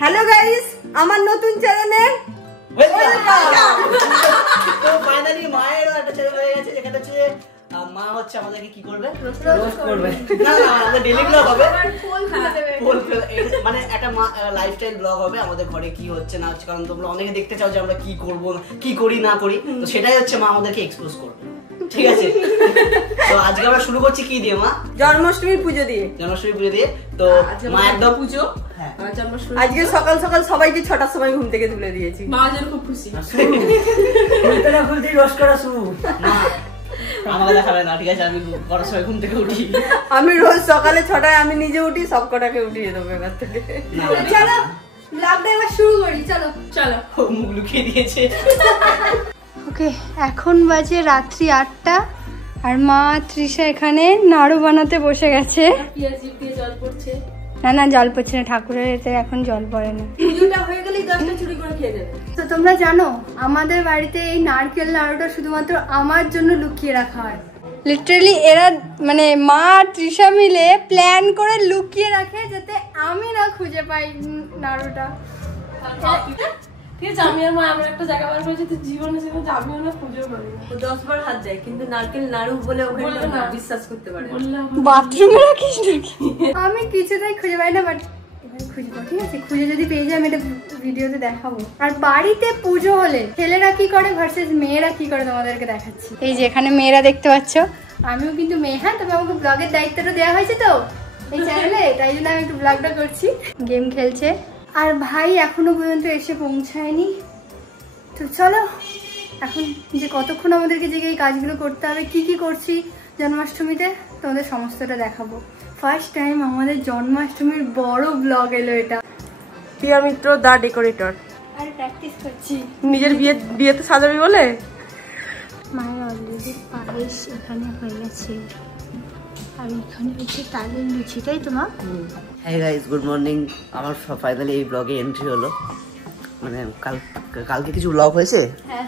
Hello guys, আমার নতুন চ্যানেলে ওয়েলকাম। তো ফাইনালি মায়ের একটা চ্যানেল হয়ে গেছে যেখানে হচ্ছে মা হচ্ছে আমাদেরকে কি করবে, রোস্ট করবে। না না, আমাদের ডেইলি ব্লগ হবে, মানে একটা লাইফস্টাইল ব্লগ হবে আমাদের ঘরে কি হচ্ছে না হচ্ছে, কারণ তোমরা অনেকে দেখতে চাও যে আমরা কি করব, কি করি না করি, তো সেটাই হচ্ছে মা আমাদেরকে এক্সপোজ করবে। ঠিক আছে, তো আজকে আমরা শুরু করছি কি দিয়ে মা? জন্মাষ্টমীর পুজো দিয়ে। জন্মাষ্টমী পুজো দিয়ে। তো মা একদম পুজো, আজকে সকাল সকাল সবাইকে 6টার সময় ঘুম থেকে তুলে দিয়েছি। মা যেন খুব খুশি। রোস্ট করা শুরু। না আমাকে দেখাবে না, ঠিক আছে? আমি করার সময় ঘুম থেকে উঠি, আমি রোজ সকালে 6টায় আমি নিজে উঠি, সব কটাকে উঠিয়ে দেবো এবার থেকে। চলো ব্লগটা এবার শুরু করি, চলো চলো। মুখ লুকিয়ে দিয়েছে। ওকে, এখন বাজে রাত্রি 8টা আর মা তৃষা এখানে নাড়ু বানাতে বসে গেছে। জল পড়ছে না না, জল পড়ছে না, ঠাকুরের এতে এখন জল পড়ে না। পুজোটা হয়ে গেলেই 10টা চুরি করে খেয়ে নেবে। তো তোমরা জানো আমাদের বাড়িতে এই নারকেল নাড়ুটা শুধুমাত্র আমার জন্য লুকিয়ে রাখা হয়। লিটারালি এরা মানে মা আর তৃষা মিলে প্ল্যান করে লুকিয়ে রাখে যাতে আমি না খুঁজে পাই নাড়ুটা। ঠিক আছে, আমি আর মা আমরা একটা জায়গা বার করেছি, তো জীবনে সেখানে আমিও না পুজো করি। 10 বার হাত যায় কিন্তু নারকেল নাড়ু বলে ওখানে বিশ্বাস করতে পারে। বাথরুমে রাখিস নাকি? আমি কিছুতেই খুঁজে পাই না, বাট খুঁজবো, ঠিক আছে? খুঁজে যদি পেয়ে যাই আমি এটা ভিডিওতে দেখাবো। আর বাড়িতে পুজো হলে ছেলেরা কি করে ভার্সেস মেয়েরা কি করে তোমাদেরকে দেখাচ্ছি। এই যে এখানে মেয়েরা দেখতে পাচ্ছ, আমিও কিন্তু মেয়ে। হ্যাঁ, তবে আমাকে ব্লগের দায়িত্বটা দেওয়া হয়েছে তো এই চ্যানেলে, তাই জন্য আমি একটু ব্লগটা করছি। গেম খেলছে আর ভাই এখনো পর্যন্ত এসে পৌঁছায়নি। তো চলো এখন যে কতক্ষণ আমাদেরকে যে এই কাজগুলো করতে হবে, কি কি করছি জন্মাষ্টমীতে তোমাদের সমস্তটা দেখাবো। ফার্স্ট টাইম আমাদের জন্মাষ্টমীর বড় ব্লগ এলো এটা। প্রিয়া মিত্র দা ডেকোরেটর। আর প্র্যাকটিস করছি নিজের বিয়েতে সাজাবি বলে। মায়ের অলরেডি পায়েস এখানে হয়ে গেছে আর এখানে হচ্ছে তালের লুচি, তাই তো মা? হ্যাঁ গাইস, গুড মর্নিং। আমার ফাইনালি এই ব্লগে এন্ট্রি হলো। মানে কালকে কিছু ব্লগ হয়েছে। হ্যাঁ,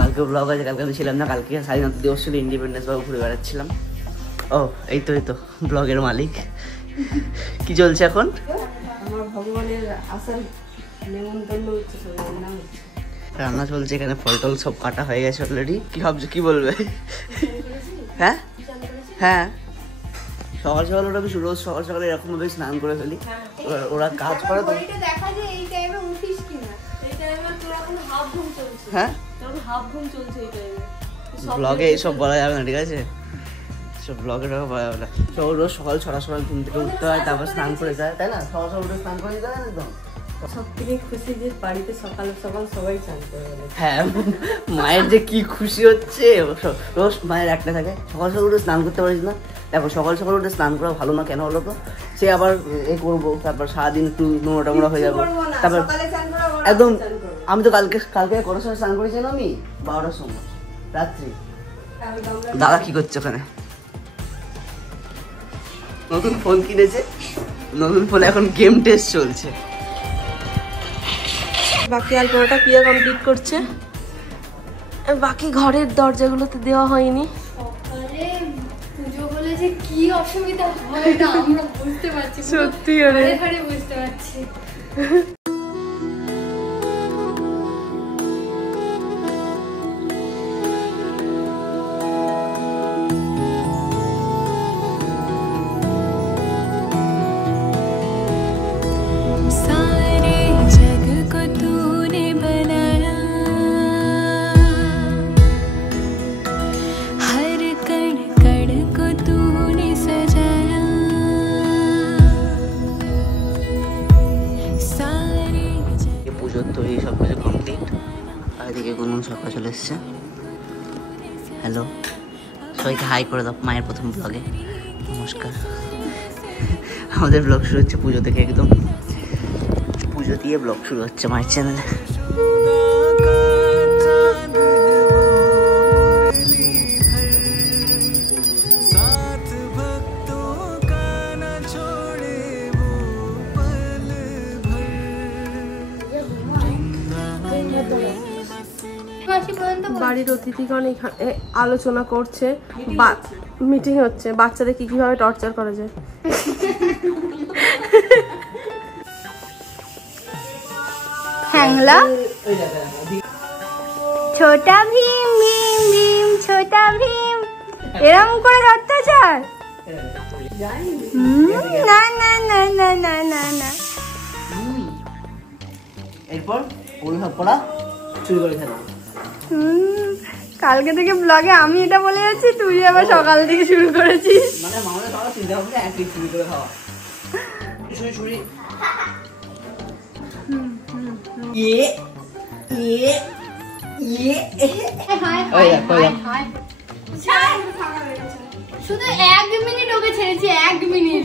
কালকে ব্লগ হয়েছে, কালকে আমি ছিলাম না। কালকে স্বাধীনতা দিবস ছিল, ইন্ডিপেন্ডেন্স বাবু ঘুরে বেড়াচ্ছিলাম। ও এই তো ব্লগের মালিক। কি চলছে এখন? আমার ভগবানের আসার নেমন্তন্ন হচ্ছে, রান্না চলছে এখানে, ফল টল সব কাটা হয়ে গেছে অলরেডি। কি ভাবছো, কি বলবে? হ্যাঁ হ্যাঁ, সকাল সকাল ওটা আমি রোজ সকাল সকালে এরকম ভাবে স্নান করে ফেলি। ওরা কাজ করে তো দেখা যায় এই টাইমে উঠিস কিনা। এই টাইমে তোর এখন হাফ ঘুম চলছে। হ্যাঁ, তোর হাফ ঘুম চলছে এই টাইমে। ব্লগে এইসব বলা যাবে না, ঠিক আছে? সব ব্লগে বলা যাবে না। সব রোজ সকাল 6টার সময় ঘুম থেকে উঠতে হয়, তারপর স্নান করে যায়, তাই না? সকাল সকাল উঠে স্নান করে যায় না একদম। সব থেকে খুশি যে বাড়িতে সকাল সকাল সবাই স্নান করে গেলে। হ্যাঁ, মায়ের যে কি খুশি হচ্ছে। রোজ মায়ের একটা থাকে, সকাল সকাল উঠে স্নান করতে পারিস না। দেখো, সকাল সকাল উঠে স্নান করা ভালো না, কেন বলো তো? সে আবার এ করবো, তারপর সারাদিন একটু নোংরা হয়ে যাবো। তারপর একদম আমি তো কালকে কটার সময় স্নান করেছিলাম? আমি 12টার সময় রাত্রি। দাদা কি করছে ওখানে? নতুন ফোন কিনেছে, নতুন ফোনে এখন গেম টেস্ট চলছে। বাকি আলপনাটা পিয়া কমপ্লিট করছে, বাকি ঘরের দরজাগুলোতে দেওয়া হয়নি। সকালে পুজো বলে যে কি অসুবিধা হয় না আমরা বুঝতে পারছি, সত্যি ঘরে বুঝতে পারছি। পুজোর তো এই সব কিছু কমপ্লিট। আর এদিকে গুনগুন সকাল চলে এসছে। হ্যালো, সবাইকে হাই করে দাও মায়ের প্রথম ব্লগে। নমস্কার। আমাদের ব্লগ শুরু হচ্ছে পুজো থেকে, একদম পুজো দিয়ে ব্লগ শুরু হচ্ছে মায়ের চ্যানেলে। বাড়ির অতিথিগণ এখানে আলোচনা করছে, মিটিং হচ্ছে বাচ্চাদের কিভাবে টর্চার করা যায়। হ্যাংলা ছোটা ভীম ভীম ভীম ছোটা ভীম এরম করে অত্যাচার না না না না না না না এরপর ওগুলো সব পড়া চুরি করে খেলাম। কালকে থেকে ব্লগে আমি এটা বলে যাচ্ছি, তুই আবার সকাল থেকে শুরু করেছিস। মানে মামাদের খাওয়া চিন্তা ভাবনা একই, চুরি করে খাওয়া। চুরি চুরি শুধু 1 মিনিট ওকে ছেড়েছি, 1 মিনিট।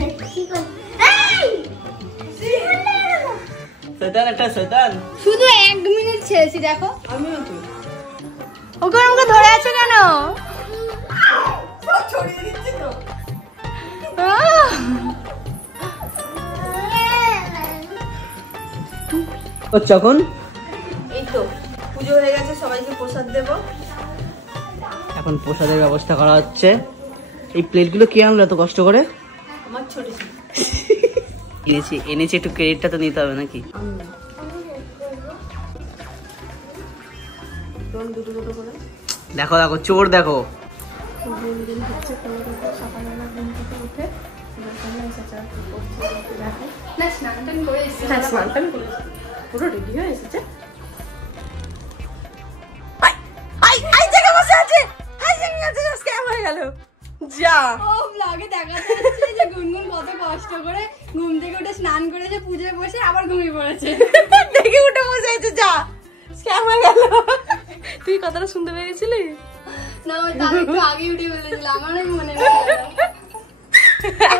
শয়তান একটা শয়তান। শুধু 1 মিনিট ছেড়েছি, দেখো। ওকে আমাকে ধরে আছে কেন? যখন এই তো পুজো হয়ে গেছে, সবাইকে প্রসাদ দেব। এখন প্রসাদের ব্যবস্থা করা হচ্ছে। এই প্লেটগুলো কে আনলো এত কষ্ট করে? আমার ছোট এনেছি একটু ক্রেডিটটা তো নিতে হবে নাকি? দেখো দেখো চোর দেখো। পুরো রেডি হয়ে এসেছে। যা ও ব্লগে দেখাতে আসছে যে গুনগুন কত কষ্ট করে ঘুম থেকে উঠে স্নান করেছে, পুজোয় বসে আবার ঘুমিয়ে পড়েছে। দেখে উঠে বসে আছে। যা স্ক্যাম হয়ে গেল। তুই কথাটা শুনতে পেয়েছিলি? না ওই তার একটু আগে উঠে বলেছিল, আমার মনে নেই।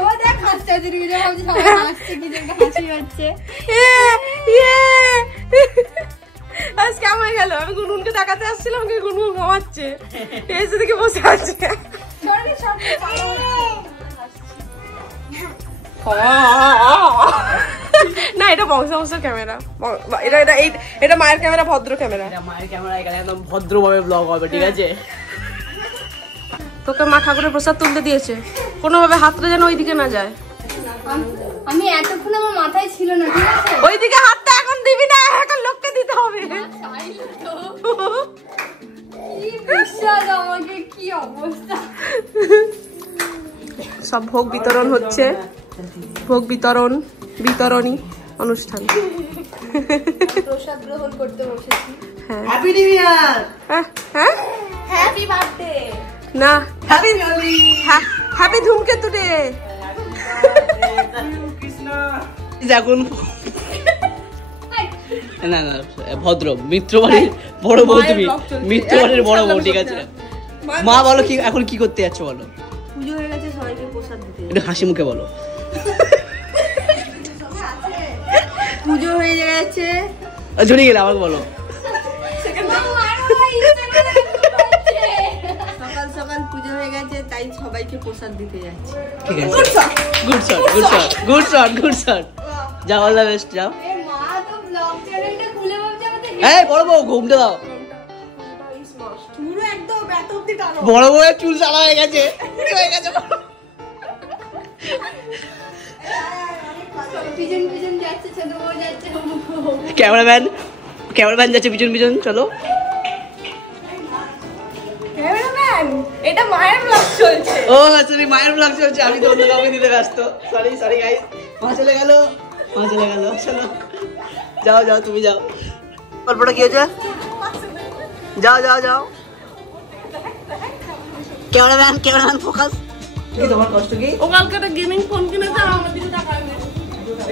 ও দেখ হাসছে, তুই ভাবছি সবাই হাসছে, কি যে একটা হাসি হচ্ছে। স্ক্যাম হয়ে গেল। আমি গুনগুনকে দেখাতে আসছিলাম, কি গুনগুন ঘুমাচ্ছে, এসে দেখে বসে আছে। না এটা বংশ ক্যামেরা, এটা মায়ের ক্যামেরা, ভদ্র ক্যামেরা। মায়ের ক্যামেরা এখানে একদম ভদ্রভাবে ব্লগ হবে, ঠিক আছে? তোকে মা ঠাকুরের প্রসাদ তুলতে দিয়েছে, কোনোভাবে হাতটা যেন ওইদিকে না যায়। আমি এতক্ষণ আমার মাথায় ছিল না, ঠিক আছে? ওইদিকে হাতটা এখন দিবি না, এখন লোককে দিতে হবে। কি বিশ্বাস আমাকে, কি অবস্থা। সব ভোগ বিতরণ হচ্ছে, ভোগ বিতরণী অনুষ্ঠান। প্রসাদ গ্রহণ করতে বসেছি। Happy new year. হ্যাঁ হ্যাপি বার্থডে। না, হ্যাপি হোলি। হ্যাপি ধূমকেতু ডে। এখন না না ভদ্র মিত্রবাড়ির বড় বউ, তুমি মিত্রবাড়ির বড় বউ, ঠিক আছে? মা বলো কি এখন কি করতে যাচ্ছ বলো? পুজো হয়ে গেছে, সবাইকে প্রসাদ দিতে। একটু হাসি মুখে বলো। পুজো হয়ে গেছে, ঝুড়ি গেলে আমাকে বলো। সকাল সকাল পুজো হয়ে গেছে, তাই সবাইকে প্রসাদ দিতে যাচ্ছি। ঠিক আছে, গুড শট। যাও, অল দ্য বেস্ট, যাও। এই বড় বউ ঘুমতে দাও। বড় বউয়ের চুল চালা হয়ে গেছে। ক্যামেরাম্যান যাচ্ছে পিছন, চলো। এটা মায়ের ব্লগ চলছে। ও আচ্ছা, মায়ের ব্লগ চলছে, আমি তো অন্য কাউকে দিতে ব্যস্ত। সরি গাইস, মা চলে গেল। চলো যাও তুমি যাও। গল্পটা কি হয়েছে? যাও। Cameraman focus. কি তোমার কষ্ট কি? ও কালকে একটা গেমিং ফোন কিনেছে আর আমার দিকে তাকায় না।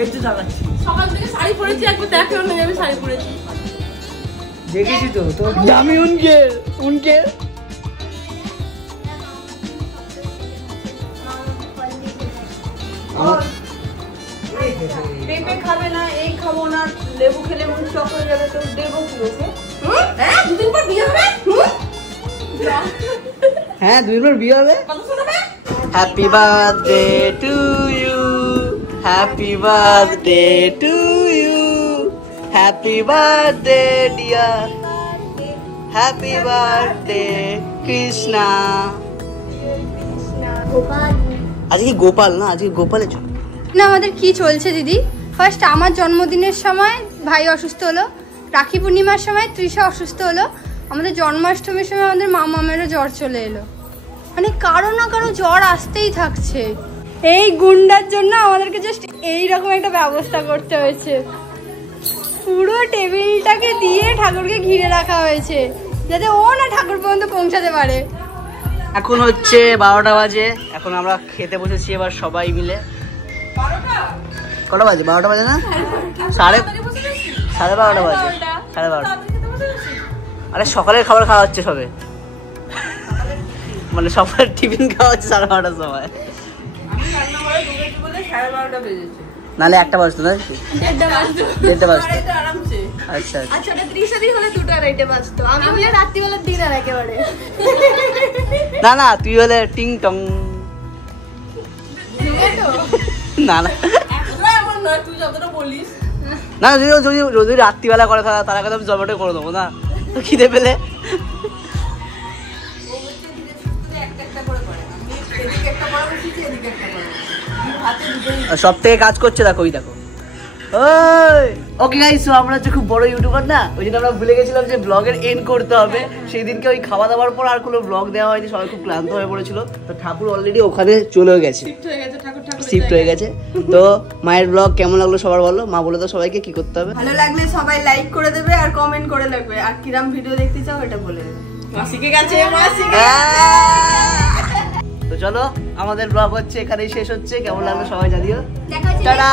একটু তাকাচ্ছি। সকাল থেকে শাড়ি পরেছি, একবার দেখেও না আমি শাড়ি পরেছি। দেখেছি তো জামি উনকে পেঁপে খাবে না, এই খাবো না, লেবু খেলে মুখ টক হয়ে যাবে, তো দেবো কি ওকে? হ্যাঁ, দুদিন পর বিয়ে হবে। হ্যাঁ 2 দিন পর বিয়ে হবে। কত শোনাবে? Happy birthday to you, happy birthday to you, happy birthday dear, happy birthday Krishna. আজকে গোপাল না, আজকে গোপালের জন্য না আমাদের কি চলছে দিদি? ফার্স্ট আমার জন্মদিনের সময় ভাই অসুস্থ হলো, রাখি পূর্ণিমার সময় তৃষা অসুস্থ হলো, আমাদের জন্মাষ্টমীর সময় আমাদের মামামেরও জ্বর চলে এলো। মানে কারো না কারো জ্বর আসতেই থাকছে। এই গুন্ডার জন্য আমাদেরকে জাস্ট এইরকম একটা ব্যবস্থা করতে হয়েছে। পুরো টেবিলটাকে দিয়ে ঠাকুরকে ঘিরে রাখা হয়েছে যাতে ও না ঠাকুর পর্যন্ত পৌঁছাতে পারে। এখন হচ্ছে 12টা বাজে, এখন আমরা খেতে বসেছি এবার সবাই মিলে। কটা বাজে? 12টা বাজে না? সাড়ে 12টা বাজে, 12:30। আরে সকালের খাবার খাওয়া হচ্ছে সবে, মানে সকালের টিফিন খাওয়া হচ্ছে 12:30টার সময়। নাহলে 1টা বাজতো না? 1:30 বাজতো। আচ্ছা আচ্ছা, ওটা 30 হলে 2টা 2:30 বাজতো। আমি হলে রাত্রিবেলার ডিনার একেবারে। না না, তুই হলে টিং টং। না না তুই যতটা বলিস না, যদি রাত্রিবেলা করে তার কথা আমি জমাটো করে দেবো না, খিদে পেলে। সব থেকে কাজ করছে দেখো, ওই দেখো। ওকে গাইস, সো আমরা হচ্ছে খুব বড় ইউটিউবার না, ওই জন্য আমরা ভুলে গেছিলাম যে ব্লগের এন্ড করতে হবে। সেই দিনকে ওই খাওয়া দাওয়ার পর আর কোনো ব্লগ দেওয়া হয়নি, সবাই খুব ক্লান্ত হয়ে পড়েছিল। তো ঠাকুর অলরেডি ওখানে চলে গেছে, শিফট হয়ে গেছে। তো মায়ের ব্লগ কেমন লাগলো সবার বলো, মা বলে তো সবাইকে কি করতে হবে। ভালো লাগলে সবাই লাইক করে দেবে আর কমেন্ট করে লাগবে, আর কিরাম ভিডিও দেখতে চাও এটা বলে দেবে। মাসিকে গেছে, মাসিকে। তো চলো, আমাদের ব্লগ হচ্ছে এখানেই শেষ হচ্ছে। কেমন লাগলো সবাই জানিও। দেখা হচ্ছে টাটা।